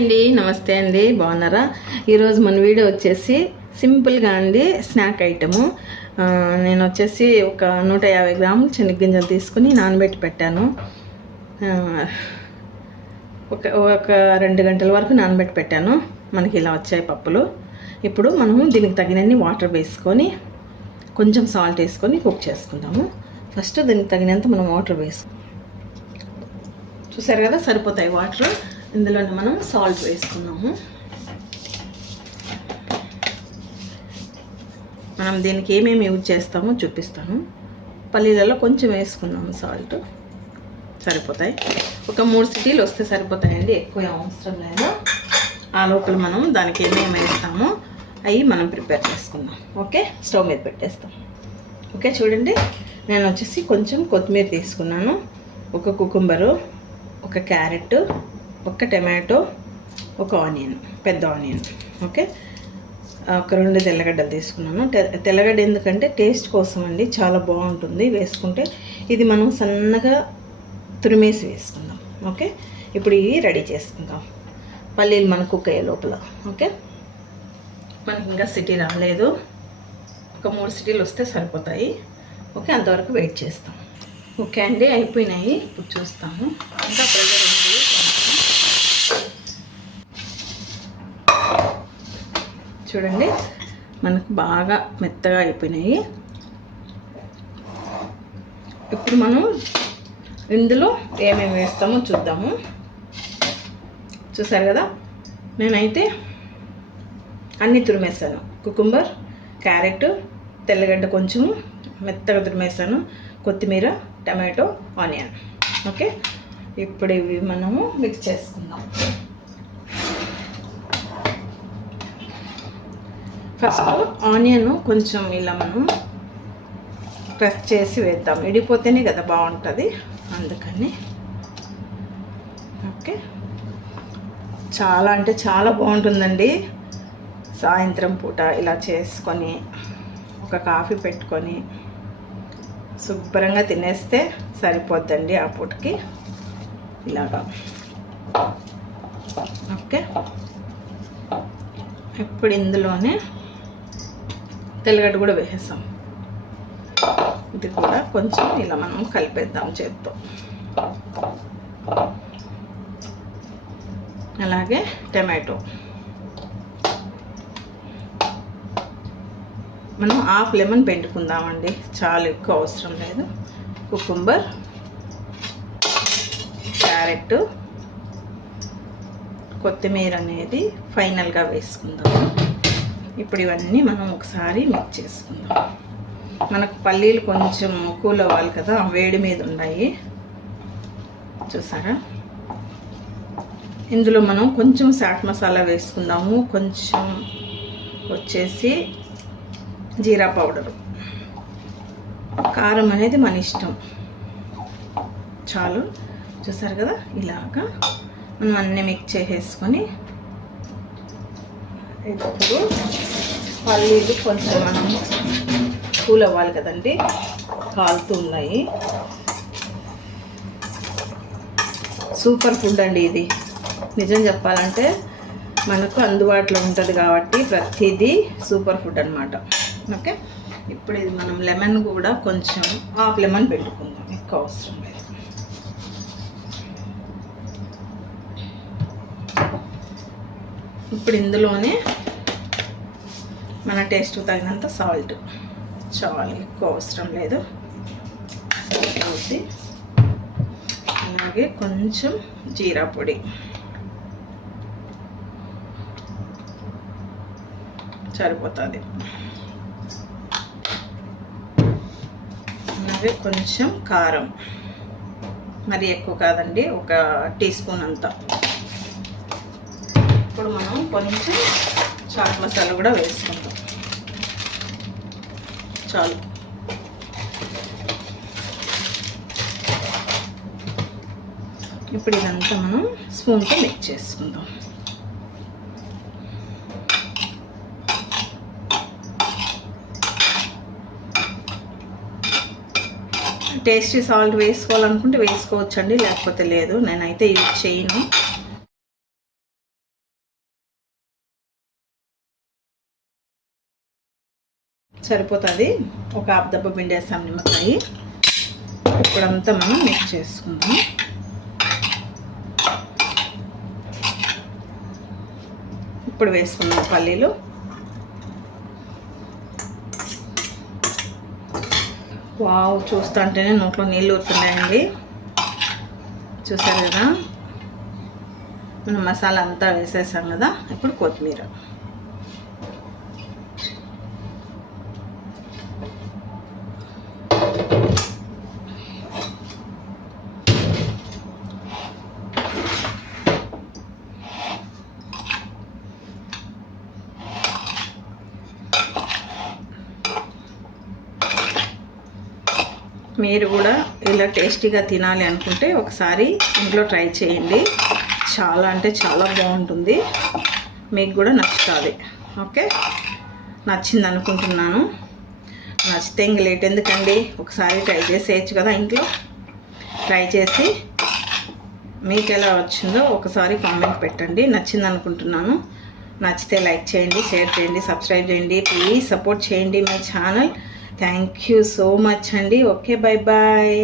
అండి నమస్తే అండి బాగున్నారా? ఈరోజు మన వీడియో వచ్చేసి సింపుల్గా అండి స్నాక్ ఐటము. నేను వచ్చేసి ఒక నూట యాభై గ్రాములు చెనిగ్గింజలు తీసుకుని నానబెట్టి పెట్టాను. ఒక ఒక రెండు గంటల వరకు నానబెట్టి పెట్టాను. మనకి ఇలా వచ్చాయి పప్పులు. ఇప్పుడు మనము దీనికి తగినన్ని వాటర్ వేసుకొని కొంచెం సాల్ట్ వేసుకొని కుక్ చేసుకుందాము. ఫస్ట్ దీనికి తగినంత మనం వాటర్ వేసుకు చూసారు కదా సరిపోతాయి వాటర్. ఇందులోనే మనం సాల్ట్ వేసుకున్నాము. మనం దీనికి ఏమేమి యూజ్ చేస్తామో చూపిస్తాను. పల్లీలలో కొంచెం వేసుకున్నాము సాల్ట్. సరిపోతాయి. ఒక మూడు సిటీలు వస్తే సరిపోతాయండి ఎక్కువ ఏం అవసరం లేదు. ఆ లోపల మనం దానికి ఏమేమి వేస్తామో అవి మనం ప్రిపేర్ చేసుకుందాం. ఓకే? స్టవ్ మీద పెట్టేస్తాం. ఓకే చూడండి. నేను వచ్చేసి కొంచెం కొత్తిమీర తీసుకున్నాను. ఒక కుకుంబరు ఒక క్యారెట్ ఒక టమాటో ఒక ఆనియన్ పెద్ద ఆనియన్ ఓకే? ఒక రెండు తెల్లగడ్డలు తీసుకున్నాను. తె- తెల్లగడ్డ ఎందుకంటే టేస్ట్ కోసం అండి చాలా బాగుంటుంది వేసుకుంటే. ఇది మనం సన్నగా తురిమేసి వేసుకుందాం ఓకే? ఇప్పుడు ఇవి రెడీ చేసుకుందాం. పల్లీలు మనకు కుక్ అయ్యే లోపల ఓకే? మనకి ఇంకా సిటీ రాలేదు. ఒక మూడు సిటీలు వస్తే సరిపోతాయి ఓకే? అంతవరకు వెయిట్ చేస్తాం. ఓకే అండి అయిపోయినాయి. ఇప్పుడు చూస్తాము ఇంకా ప్రెజర్ చూడండి. మనకు బాగా మెత్తగా అయిపోయినాయి. ఇప్పుడు మనం ఇందులో ఏమేమి వేస్తామో చూద్దాము. చూసారు కదా? నేనైతే అన్నీ తురిమేసాను కుకుంబర్ క్యారెట్ తెల్లగడ్డ కొంచెం మెత్తగా తురిమేసాను కొత్తిమీర టమాటో ఆనియన్. ఓకే? ఇప్పుడు ఇవి మనము మిక్స్ చేసుకుందాం. ఫస్ట్ ఆనియన్ కొంచెం ఇలా మనం ప్రెస్ చేసి వేద్దాం. ఇడిపోతేనే కదా బాగుంటుంది. అందుకని. ఓకే. చాలా అంటే చాలా బాగుంటుందండి. సాయంత్రం పూట ఇలా చేసుకొని ఒక కాఫీ పెట్టుకొని శుభ్రంగా తినేస్తే సరిపోద్దండి ఆ పూటకి. ఇలాగా. ఓకే. ఇప్పుడు ఇందులోనే తెల్లగడ్డ కూడా వేసేసాం. ఇది కూడా కొంచెం ఇలా మనం కలిపేద్దాం చేత్తో. అలాగే టమాటో. మనం హాఫ్ లెమన్ పెండుకుందామండి చాలా ఎక్కువ అవసరం లేదు. కుకుంబర్ క్యారెట్ కొత్తిమీర అనేది ఫైనల్గా వేసుకుందాము. ఇప్పుడు ఇవన్నీ మనం ఒకసారి మిక్స్ చేసుకుందాం. మనకు పల్లీలు కొంచెం కూల్ అవ్వాలి కదా వేడి మీద ఉన్నాయి. చూసారా? ఇందులో మనం కొంచెం చాట్ మసాలా వేసుకుందాము. కొంచెం వచ్చేసి జీరా పౌడరు. కారం అనేది మన ఇష్టం. చాలు. చూసారు కదా? ఇలాగా మనం అన్నీ మిక్స్ చేసేసుకొని ఇప్పుడు పల్లీలు కొంచెం మనం కూల్ అవ్వాలి కదండి. కాలుతూ ఉన్నాయి సూపర్ ఫుడ్ అండి ఇది. నిజం చెప్పాలంటే మనకు అందుబాటులో ఉంటుంది కాబట్టి ప్రతిదీ సూపర్ ఫుడ్ అనమాట ఓకే? ఇప్పుడు ఇది మనం లెమన్ కూడా కొంచెం హాఫ్ లెమన్ పెట్టుకుందాం. ఎక్కువ అవసరం లేదు. ఇప్పుడు ఇందులోనే మన టేస్ట్ తగినంత సాల్ట్. చాలా ఎక్కువ అవసరం లేదు. అలాగే కొంచెం జీరా పొడి. సరిపోతుంది. అలాగే కొంచెం కారం. మరి ఎక్కువ కాదండి ఒక టీ స్పూన్ అంతా. ఇప్పుడు మనం కొంచెం చాట్ మసాలా కూడా వేసుకుందాం. చాలు. ఇప్పుడు ఇదంతా మనం స్పూన్తో మిక్స్ చేసుకుందాం. టేస్టీ సాల్ట్ వేసుకోవాలనుకుంటే వేసుకోవచ్చండి లేకపోతే లేదు. నేనైతే ఇది చేయను. సరిపోతుంది. ఒక హాఫ్ దెబ్బ పిండేస్తాం నిమ్మకాయ. ఇప్పుడంతా మనం మిక్స్ చేసుకుందాం. ఇప్పుడు వేసుకుందాం పల్లీలు. వావ్ చూస్తుంటేనే నోట్లో నీళ్ళు ఊరుతున్నాయండి. చూసారు కదా? మనం మసాలా అంతా వేసేసాం కదా? ఇప్పుడు కొత్తిమీర. మీరు కూడా ఇలా టేస్టీగా తినాలి అనుకుంటే ఒకసారి ఇంట్లో ట్రై చేయండి. చాలా అంటే చాలా బాగుంటుంది. మీకు కూడా నచ్చుతుంది. ఓకే? నచ్చింది అనుకుంటున్నాను. నచ్చితే ఇంక లేట్ ఎందుకండి? ఒకసారి ట్రై చేసేయచ్చు కదా ఇంట్లో? ట్రై చేసి మీకు ఎలా వచ్చిందో ఒకసారి కామెంట్ పెట్టండి. నచ్చింది అనుకుంటున్నాను. నచ్చితే లైక్ చేయండి షేర్ చేయండి సబ్స్క్రైబ్ చేయండి. ప్లీజ్ సపోర్ట్ చేయండి my channel. Thank you so much అండి ఓకే బాయ్ బాయ్